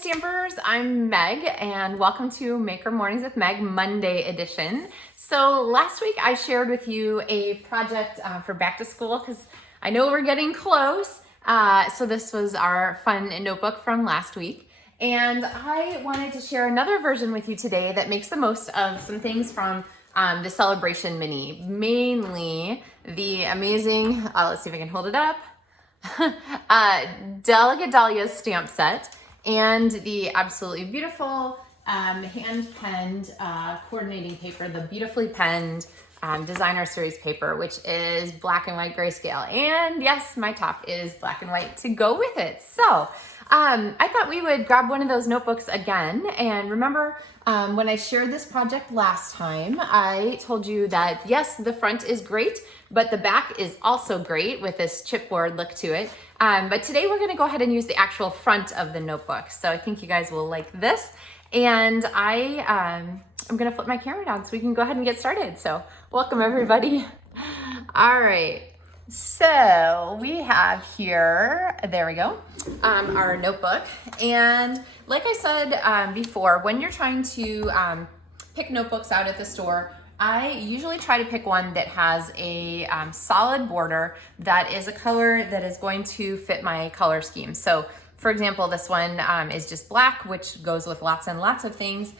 Stampers, I'm Meg and welcome to Maker Mornings with Meg Monday edition. So last week I shared with you a project for back to school because I know we're getting close. So this was our fun notebook from last week. And I wanted to share another version with you today that makes the most of some things from the SALE-a-bration mini, mainly the amazing, let's see if I can hold it up, Delicate Dahlias stamp set and the absolutely beautiful hand-penned coordinating paper, the beautifully penned designer series paper, which is black and white grayscale. And yes, my top is black and white to go with it. So I thought we would grab one of those notebooks again. And remember when I shared this project last time, I told you that yes, the front is great, but the back is also great with this chipboard look to it. But today we're gonna go ahead and use the actual front of the notebook. So I think you guys will like this. And I'm gonna flip my camera down so we can go ahead and get started. So welcome everybody. All right, so we have here, there we go, our notebook. And like I said before, when you're trying to pick notebooks out at the store, I usually try to pick one that has a solid border that is a color that is going to fit my color scheme. So for example, this one is just black, which goes with lots and lots of things,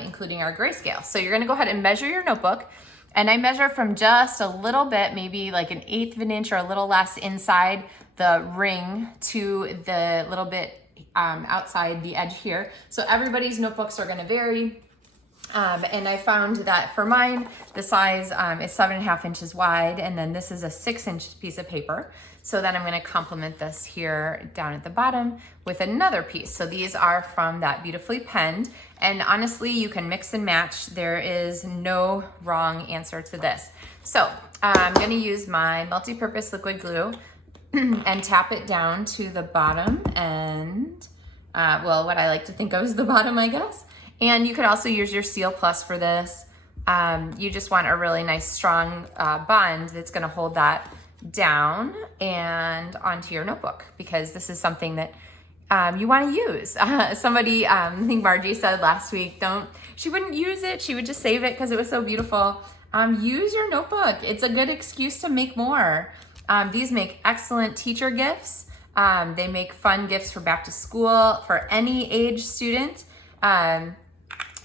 including our grayscale. So you're gonna go ahead and measure your notebook. And I measure from just a little bit, maybe like 1/8 of an inch or a little less inside the ring to the little bit outside the edge here. So everybody's notebooks are gonna vary. And I found that for mine, the size is 7.5 inches wide, and then this is a 6-inch piece of paper. So then I'm gonna complement this here down at the bottom with another piece. So these are from that beautifully penned, and honestly, you can mix and match. There is no wrong answer to this. So I'm gonna use my multi-purpose liquid glue and tap it down to the bottom and, well, what I like to think of as the bottom, I guess. And you could also use your Seal Plus for this. You just want a really nice strong bond that's gonna hold that down and onto your notebook, because this is something that you wanna use. Somebody, I think Margie said last week, she wouldn't use it, she would just save it because it was so beautiful. Use your notebook. It's a good excuse to make more. These make excellent teacher gifts. They make fun gifts for back to school, for any age student.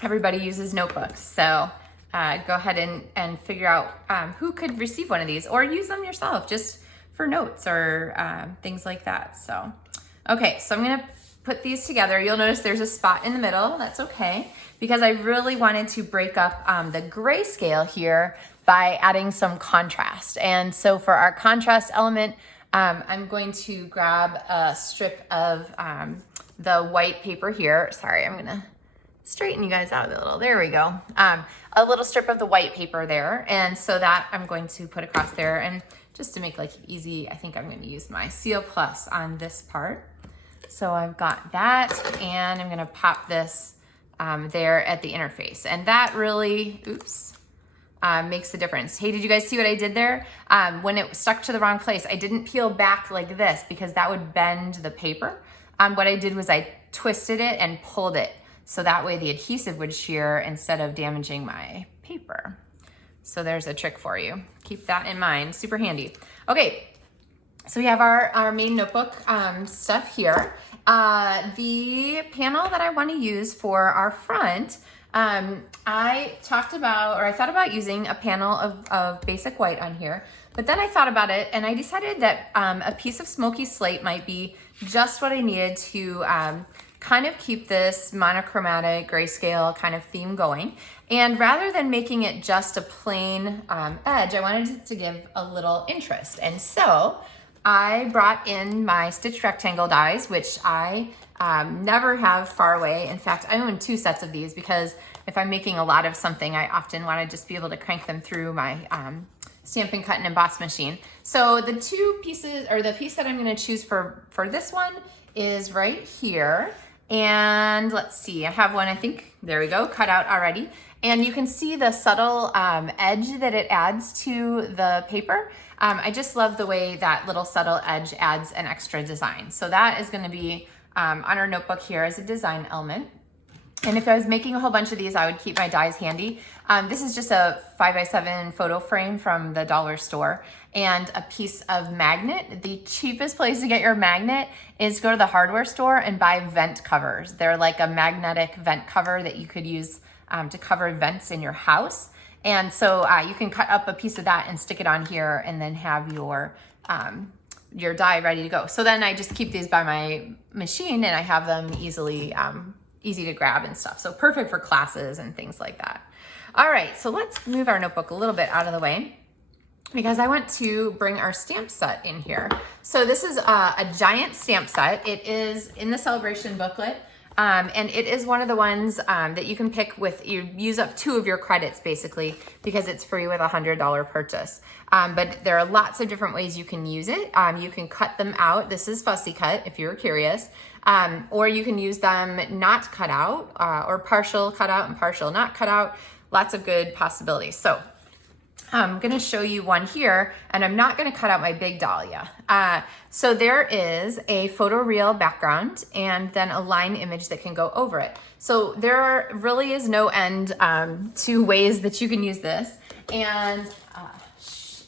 Everybody uses notebooks, so go ahead and figure out who could receive one of these, or use them yourself just for notes or things like that. So, okay, so I'm gonna put these together. You'll notice there's a spot in the middle. That's okay, because I really wanted to break up the grayscale here by adding some contrast. And so for our contrast element, I'm going to grab a strip of the white paper here. Sorry, I'm gonna straighten you guys out a little. There we go. A little strip of the white paper there. And so that I'm going to put across there. And just to make life easy, I think I'm going to use my Seal Plus on this part. So I've got that, and I'm going to pop this there at the interface. And that really, makes the difference. Hey, did you guys see what I did there? When it stuck to the wrong place, I didn't peel back like this because that would bend the paper. What I did was I twisted it and pulled it, so that way the adhesive would shear instead of damaging my paper. So there's a trick for you. Keep that in mind, super handy. Okay, so we have our main notebook stuff here. The panel that I wanna use for our front, I thought about using a panel of basic white on here, but then I thought about it and I decided that a piece of Smoky slate might be just what I needed to kind of keep this monochromatic grayscale kind of theme going. And rather than making it just a plain edge, I wanted it to give a little interest. And so I brought in my stitched rectangle dies, which I never have far away. In fact, I own 2 sets of these because if I'm making a lot of something, I often want to just be able to crank them through my Stampin' Cut and Emboss machine. So the 2 pieces, or the piece that I'm going to choose for this one is right here. And let's see, I have one, I think, there we go, cut out already. And you can see the subtle edge that it adds to the paper. I just love the way that little subtle edge adds an extra design. So that is gonna be on our notebook here as a design element. And if I was making a whole bunch of these, I would keep my dies handy. This is just a 5x7 photo frame from the dollar store and a piece of magnet. The cheapest place to get your magnet is go to the hardware store and buy vent covers. They're like a magnetic vent cover that you could use to cover vents in your house. And so you can cut up a piece of that and stick it on here and then have your die ready to go. So then I just keep these by my machine and I have them easy to grab and stuff. So perfect for classes and things like that. All right, so let's move our notebook a little bit out of the way because I want to bring our stamp set in here. So this is a giant stamp set. It is in the SALE-a-bration booklet. And it is one of the ones that you can pick with, you use up 2 of your credits basically because it's free with a $100 purchase. But there are lots of different ways you can use it. You can cut them out. This is fussy cut if you're curious. Or you can use them not cut out or partial cut out and partial not cut out. Lots of good possibilities. So I'm gonna show you one here and I'm not gonna cut out my big dahlia. So there is a photoreal background and then a line image that can go over it. So there really is no end to ways that you can use this. And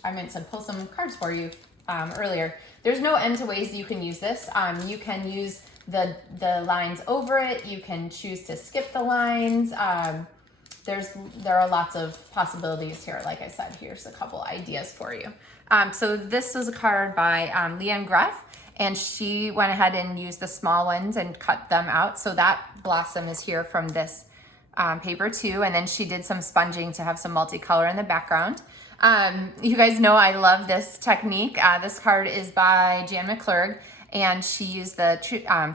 I meant to pull some cards for you earlier. There's no end to ways that you can use this. You can use the lines over it. You can choose to skip the lines. There are lots of possibilities here. Like I said, here's a couple ideas for you. So this was a card by Leanne Greff, and she went ahead and used the small ones and cut them out. So that blossom is here from this paper too. And then she did some sponging to have some multicolor in the background. You guys know I love this technique. This card is by Jan McClurg, and she used the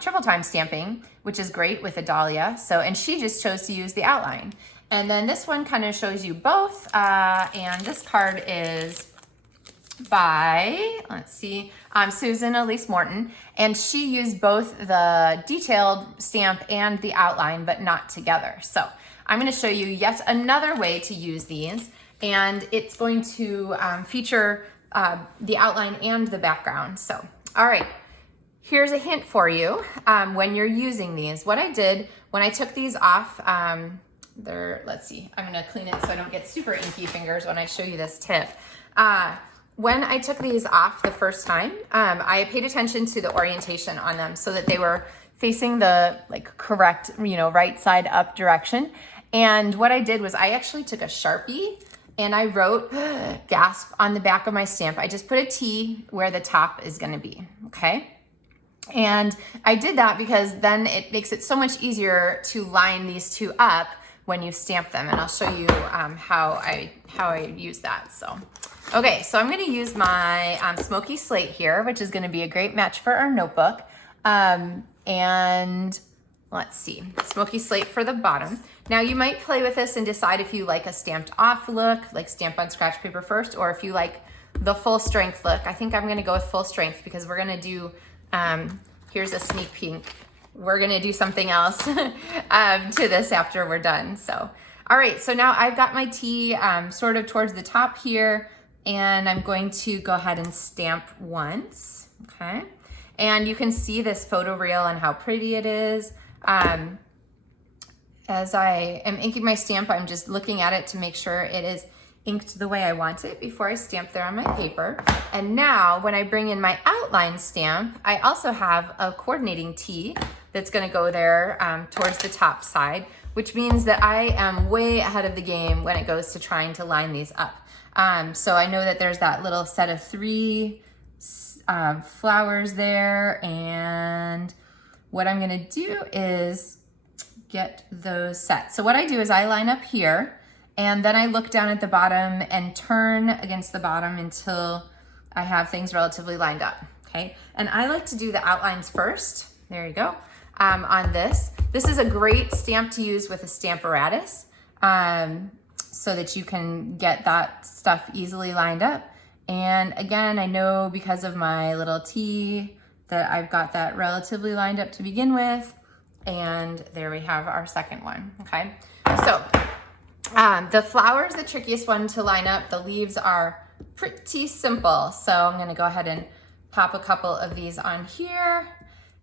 triple time stamping, which is great with a dahlia. So, and she just chose to use the outline. And then this one kind of shows you both. And this card is by, let's see, Susan Elise Morton. And she used both the detailed stamp and the outline, but not together. So I'm going to show you yet another way to use these. And it's going to feature the outline and the background. So, all right. Here's a hint for you when you're using these. What I did when I took these off, let's see, I'm gonna clean it so I don't get super inky fingers when I show you this tip. When I took these off the first time, I paid attention to the orientation on them so that they were facing the correct, right side up direction. And what I did was I actually took a Sharpie and I wrote gasp on the back of my stamp. I just put a T where the top is gonna be, okay? And I did that because then it makes it so much easier to line these two up when you stamp them. And I'll show you how I use that. So, okay, so I'm gonna use my Smoky Slate here, which is gonna be a great match for our notebook. And let's see, Smoky Slate for the bottom. Now you might play with this and decide if you like a stamped off look, like stamp on scratch paper first, or if you like the full strength look. I think I'm gonna go with full strength because we're gonna do, here's a sneak peek. We're gonna do something else to this after we're done. So, all right, so now I've got my T sort of towards the top here, and I'm going to go ahead and stamp once, okay? And you can see this photoreal and how pretty it is. As I am inking my stamp, I'm just looking at it to make sure it is inked the way I want it before I stamp there on my paper. And now when I bring in my outline stamp, I also have a coordinating T that's gonna go there towards the top side, which means that I am way ahead of the game when it goes to trying to line these up. So I know that there's that little set of 3 flowers there, and what I'm gonna do is get those set. So what I do is I line up here, and then I look down at the bottom and turn against the bottom until I have things relatively lined up, okay? And I like to do the outlines first. There you go, on this. This is a great stamp to use with a Stamparatus so that you can get that stuff easily lined up. And again, I know because of my little T that I've got that relatively lined up to begin with. And there we have our second one, okay? So the flower is the trickiest one to line up. The leaves are pretty simple. So I'm gonna go ahead and pop a couple of these on here.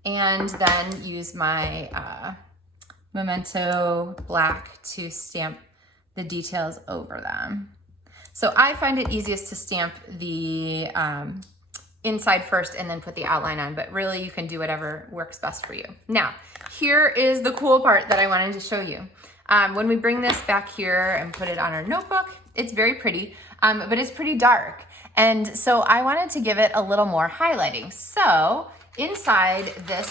and then use my Memento black to stamp the details over them. So I find it easiest to stamp the inside first and then put the outline on, but really you can do whatever works best for you. Now, here is the cool part that I wanted to show you. When we bring this back here and put it on our notebook, it's very pretty, but it's pretty dark. And so I wanted to give it a little more highlighting. So inside this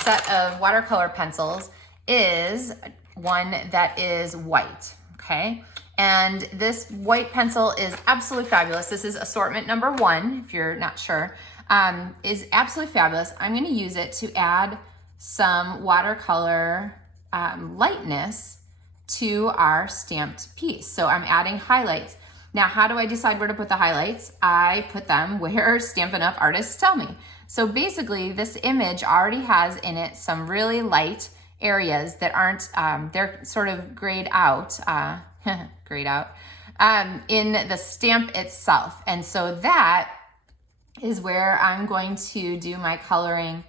set of watercolor pencils is one that is white, okay? And this white pencil is absolutely fabulous. This is assortment number 1, if you're not sure, is absolutely fabulous. I'm gonna use it to add some watercolor lightness to our stamped piece. So I'm adding highlights. Now, how do I decide where to put the highlights? I put them where Stampin' Up! Artists tell me. So basically, this image already has in it some really light areas that aren't, they're sort of grayed out, grayed out, in the stamp itself. And so that is where I'm going to do my coloring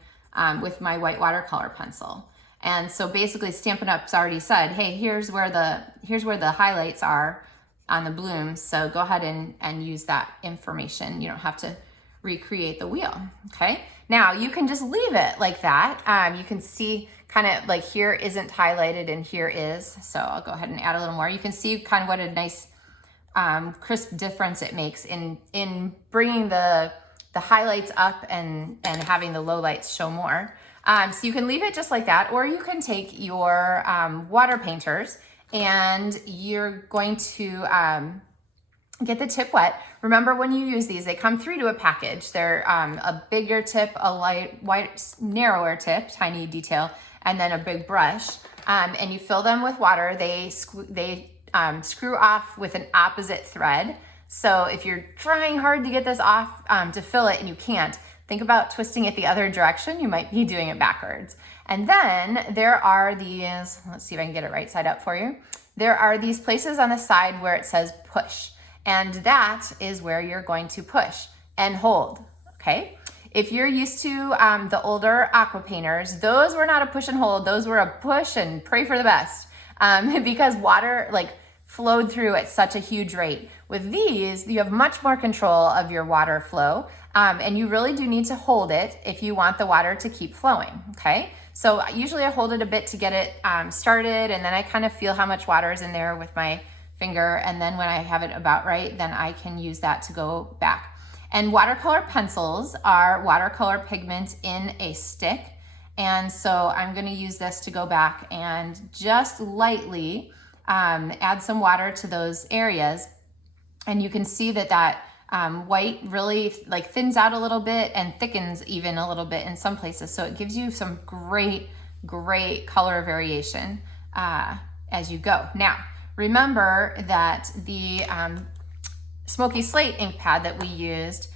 with my white watercolor pencil. And so basically Stampin' Up's already said, hey, here's where the highlights are on the blooms. So go ahead and use that information. You don't have to recreate the wheel, okay? Now you can just leave it like that. You can see kind of like here isn't highlighted and here is. So I'll go ahead and add a little more. You can see kind of what a nice crisp difference it makes in bringing the highlights up and having the lowlights show more. So you can leave it just like that, or you can take your water painters and you're going to get the tip wet. Remember, when you use these, they come 3 to a package. They're a bigger tip, a light, white, narrower tip, tiny detail, and then a big brush. And you fill them with water. They screw off with an opposite thread. So if you're trying hard to get this off to fill it and you can't, think about twisting it the other direction. You might be doing it backwards. And then there are these, let's see if I can get it right side up for you. There are these places on the side where it says push. And that is where you're going to push and hold, okay? If you're used to the older aqua painters, those were not a push and hold. Those were a push and pray for the best because water flowed through at such a huge rate. With these, you have much more control of your water flow, and you really do need to hold it if you want the water to keep flowing, okay? So usually I hold it a bit to get it started, and then I kind of feel how much water is in there with my finger, and then when I have it about right, then I can use that to go back. And watercolor pencils are watercolor pigment in a stick, and so I'm going to use this to go back and just lightly add some water to those areas, and you can see that white really thins out a little bit and thickens even a little bit in some places, so it gives you some great color variation as you go. Now remember that the Smoky Slate ink pad that we used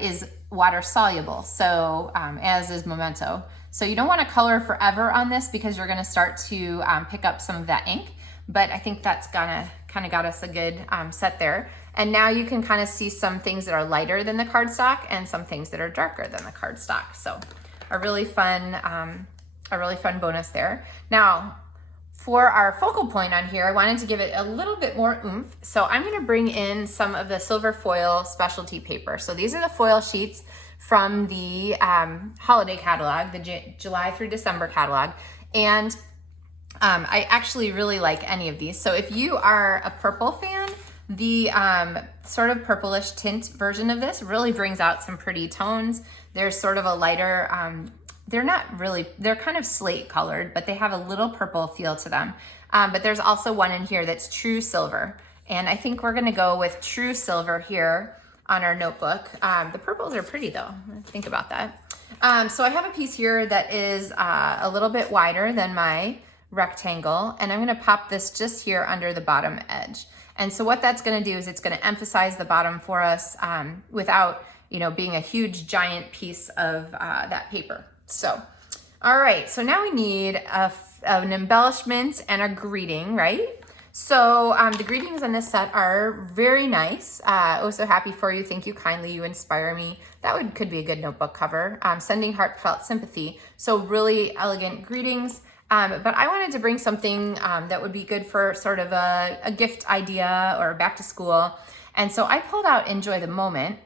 is water soluble, so as is Memento. So you don't want to color forever on this because you're going to start to pick up some of that ink, but I think that's gonna kind of got us a good set there. And now you can kind of see some things that are lighter than the cardstock and some things that are darker than the cardstock. So a really fun bonus there. Now, for our focal point on here, I wanted to give it a little bit more oomph. So I'm gonna bring in some of the silver foil specialty paper. So these are the foil sheets from the holiday catalog, the July through December catalog. And I actually really like any of these. So if you are a purple fan, the sort of purplish tint version of this really brings out some pretty tones. There's sort of a lighter, they're not really, they're kind of slate colored, but they have a little purple feel to them. But there's also one in here that's true silver. And I think we're gonna go with true silver here on our notebook. The purples are pretty though, think about that. So I have a piece here that is a little bit wider than my rectangle, and I'm gonna pop this just here under the bottom edge. And so what that's gonna do is it's gonna emphasize the bottom for us without being a huge giant piece of that paper. So, all right, so now we need an embellishment and a greeting, right? So the greetings in this set are very nice. Oh, so happy for you. Thank you kindly. You inspire me. That could be a good notebook cover. Sending heartfelt sympathy. So really elegant greetings. But I wanted to bring something that would be good for sort of a gift idea or back to school. And so I pulled out Enjoy the Moment,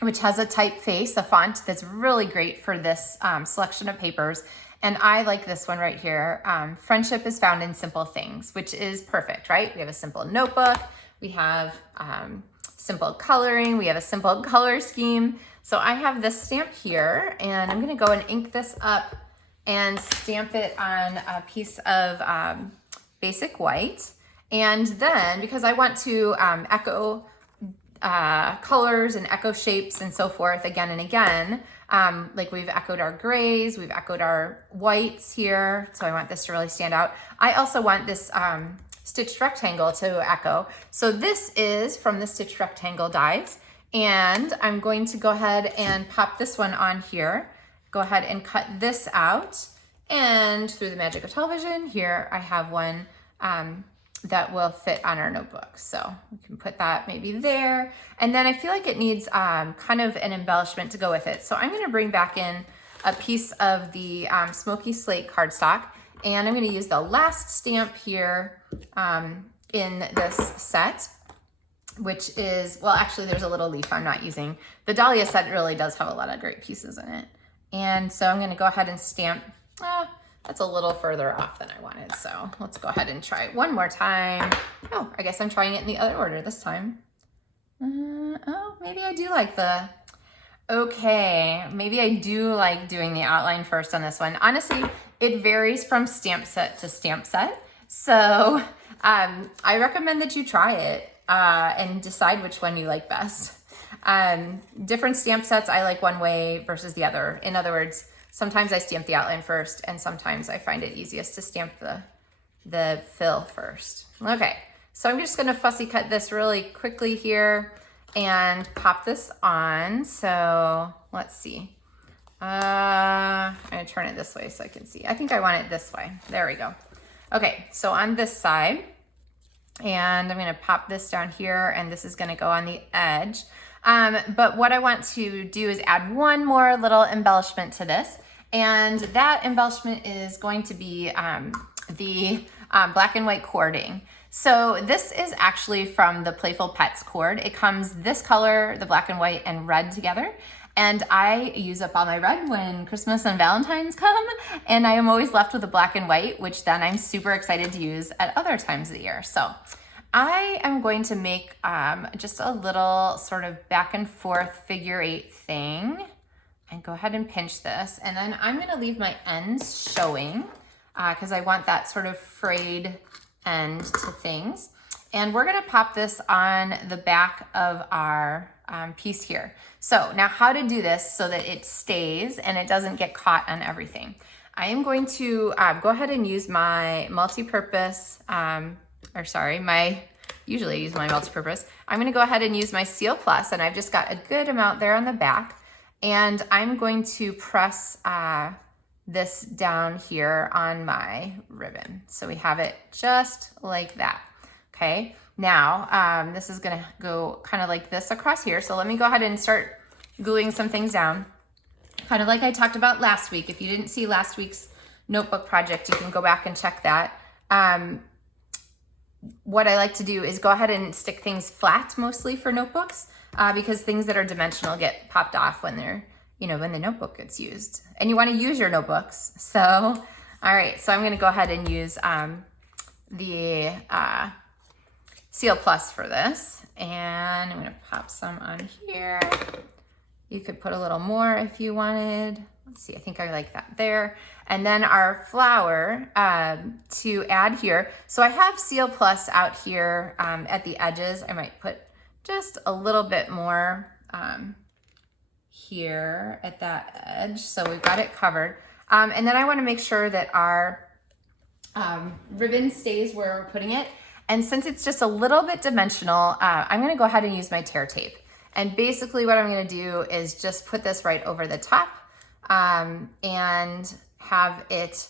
which has a typeface, a font that's really great for this selection of papers. And I like this one right here. Friendship is found in simple things, which is perfect, right? We have a simple notebook. We have simple coloring. We have a simple color scheme. So I have this stamp here, and I'm gonna go and ink this up and stamp it on a piece of basic white. And then, because I want to echo colors and echo shapes and so forth again and again, like we've echoed our grays, we've echoed our whites here, so I want this to really stand out. I also want this stitched rectangle to echo. So this is from the stitched rectangle dies, and I'm going to go ahead and pop this one on here. Go ahead and cut this out, and through the magic of television, here I have one that will fit on our notebook. So we can put that maybe there. And then I feel like it needs kind of an embellishment to go with it. So I'm gonna bring back in a piece of the Smoky Slate cardstock, and I'm gonna use the last stamp here in this set, which is, well, actually there's a little leaf I'm not using. The Dahlia set really does have a lot of great pieces in it. And so I'm gonna go ahead and stamp, that's a little further off than I wanted. So let's go ahead and try it one more time. Oh, I guess I'm trying it in the other order this time. Oh, maybe I do like okay, maybe I do like doing the outline first on this one. Honestly, it varies from stamp set to stamp set. So I recommend that you try it and decide which one you like best. Different stamp sets, I like one way versus the other. In other words, sometimes I stamp the outline first, and sometimes I find it easiest to stamp the fill first. Okay, so I'm just gonna fussy cut this really quickly here and pop this on. So let's see. I'm gonna turn it this way so I can see. I think I want it this way. There we go. Okay, so on this side, and I'm gonna pop this down here, and this is gonna go on the edge. But what I want to do is add one more little embellishment to this, and that embellishment is going to be the black and white cording. So this is actually from the Playful Pets cord. It comes this color, the black and white, and red together. And I use up all my red when Christmas and Valentine's come, and I am always left with a black and white, which then I'm super excited to use at other times of the year. So I am going to make just a little sort of back and forth figure 8 thing, and go ahead and pinch this. And then I'm gonna leave my ends showing because I want that sort of frayed end to things. And we're gonna pop this on the back of our piece here. So now how to do this so that it stays and it doesn't get caught on everything. I am going to go ahead and use my multi-purpose, usually I use my multi-purpose. I'm gonna go ahead and use my Seal Plus, and I've just got a good amount there on the back. And I'm going to press this down here on my ribbon. So we have it just like that, okay? Now, this is gonna go kind of like this across here. So let me go ahead and start gluing some things down. Kind of like I talked about last week. If you didn't see last week's notebook project, you can go back and check that. What I like to do is go ahead and stick things flat mostly for notebooks because things that are dimensional get popped off when they're, when the notebook gets used. And you want to use your notebooks. So, all right, so I'm going to go ahead and use the Seal Plus for this. And I'm going to pop some on here. You could put a little more if you wanted. Let's see, I think I like that there. And then our flower to add here. So I have Seal Plus out here at the edges. I might put just a little bit more here at that edge. So we've got it covered. And then I want to make sure that our ribbon stays where we're putting it. And since it's just a little bit dimensional, I'm going to go ahead and use my tear tape. And basically what I'm going to do is just put this right over the top and have it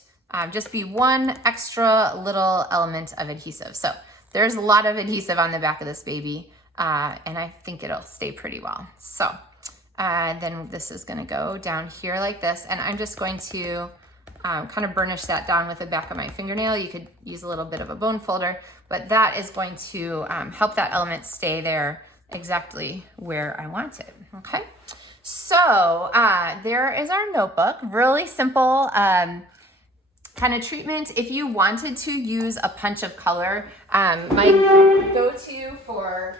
just be one extra little element of adhesive. So there's a lot of adhesive on the back of this baby, and I think it'll stay pretty well. So then this is gonna go down here like this, and I'm just going to kind of burnish that down with the back of my fingernail. You could use a little bit of a bone folder, but that is going to help that element stay there exactly where I want it, okay? So there is our notebook, really simple kind of treatment. If you wanted to use a punch of color, my go-to for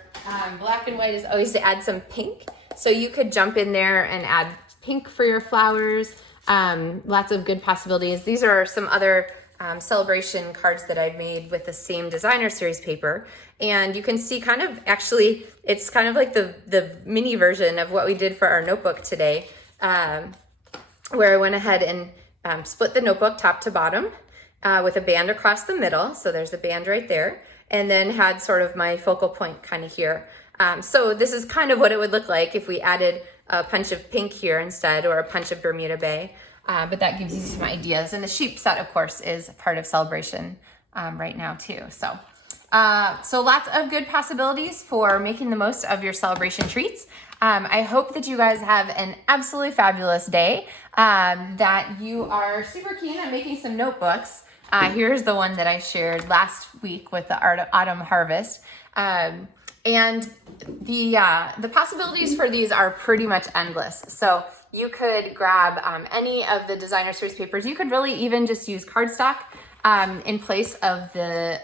black and white is always to add some pink. So you could jump in there and add pink for your flowers. Lots of good possibilities. These are some other celebration cards that I've made with the same designer series paper. And you can see kind of, actually, it's kind of like the mini version of what we did for our notebook today, where I went ahead and split the notebook top to bottom with a band across the middle. So there's a band right there. And then had sort of my focal point kind of here. So this is kind of what it would look like if we added a punch of pink here instead, or a punch of Bermuda Bay. But that gives you some ideas. And the sheep set, of course, is part of Celebration right now too. So lots of good possibilities for making the most of your celebration treats. I hope that you guys have an absolutely fabulous day, that you are super keen on making some notebooks. Here's the one that I shared last week with the Autumn Harvest. And the possibilities for these are pretty much endless. So you could grab any of the designer series papers. You could really even just use cardstock in place of the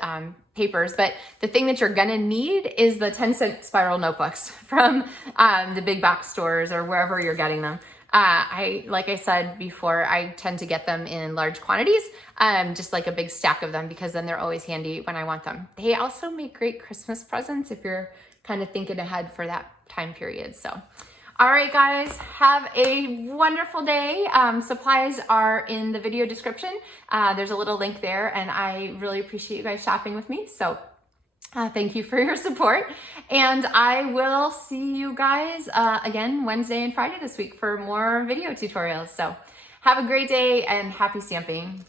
papers. But the thing that you're gonna need is the 10-cent spiral notebooks from the big box stores or wherever you're getting them. Like I said before, I tend to get them in large quantities, just like a big stack of them, because then they're always handy when I want them. They also make great Christmas presents if you're kind of thinking ahead for that time period. So, all right, guys, have a wonderful day. Supplies are in the video description. There's a little link there, and I really appreciate you guys shopping with me. So thank you for your support, and I will see you guys again Wednesday and Friday this week for more video tutorials. So have a great day and happy stamping.